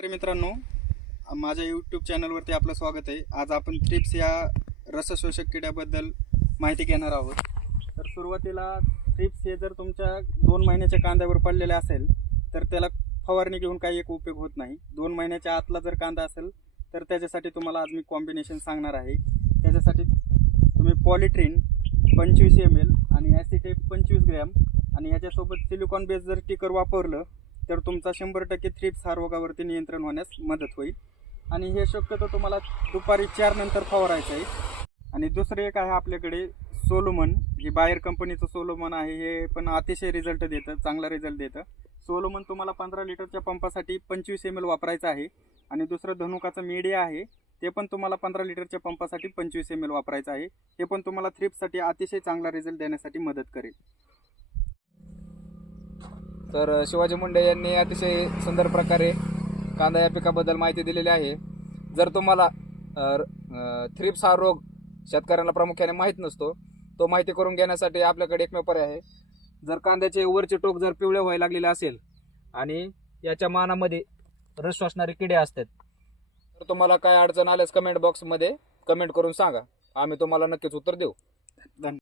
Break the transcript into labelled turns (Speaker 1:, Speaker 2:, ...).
Speaker 1: शेतकरी मित्रांनो माझ्या यूट्यूब चॅनलवरती आपलं स्वागत आहे. आज आपण थ्रिप्स या रसशोषक किड्याबद्दल माहिती घेणार आहोत. तर सुरुवातीला थ्रिप्स हे जर तुमच्या दोन महिन्याच्या कांद्यावर पडलेले असेल तर त्याला फवारणी घेऊन काही एक उपयोग होत नाही. दोन महिन्याच्या आतला जर कांदा असेल तर त्याच्यासाठी तुम्हाला आज मी कॉम्बिनेशन सांगणार आहे. त्याच्यासाठी तुम्ही पॉलिट्रीन पंचवीस एम एल आणि ॲसिटेप पंचवीस ग्रॅम आणि ह्याच्यासोबत सिलिकॉन बेस जर टिकर वापरलं तर तुमचा शंभर टक्के थ्रिप्स हा रोगावरती नियंत्रण होण्यास मदत होईल. आणि हे शक्यतो तुम्हाला दुपारी चार नंतर फवारायचं आहे. आणि दुसरं एक आहे आपल्याकडे सोलोमन जे बाहेर कंपनीचं सोलोमन आहे हे पण अतिशय रिझल्ट देतं चांगला रिझल्ट देतं. सोलोमन तुम्हाला पंधरा लिटरच्या पंपासाठी पंचवीस एम एल वापरायचं आहे. आणि दुसरं धनुकाचं मीडिया आहे ते पण तुम्हाला पंधरा लिटरच्या पंपासाठी पंचवीस एम एल वापरायचं आहे. हे पण तुम्हाला थ्रिपसाठी अतिशय चांगला रिझल्ट देण्यासाठी मदत करेल.
Speaker 2: तर शिवाजी मुंडे यांनी अतिशय सुंदर प्रकारे कांदा या पिकाबद्दल माहिती दिलेली आहे. जर तुम्हाला थ्रिप्स हा रोग शेतकऱ्यांना प्रामुख्याने माहीत नसतो तो माहिती करून घेण्यासाठी आपल्याकडे एकमेव पर्याय आहे. जर कांद्याचे वरचे टोक जर पिवळे व्हायला लागलेले असेल आणि याच्या मानामध्ये रस असणारे किडे असतात तर तुम्हाला काय अडचण आल्यास कमेंट बॉक्समध्ये कमेंट करून सांगा. आम्ही तुम्हाला नक्कीच उत्तर देऊ.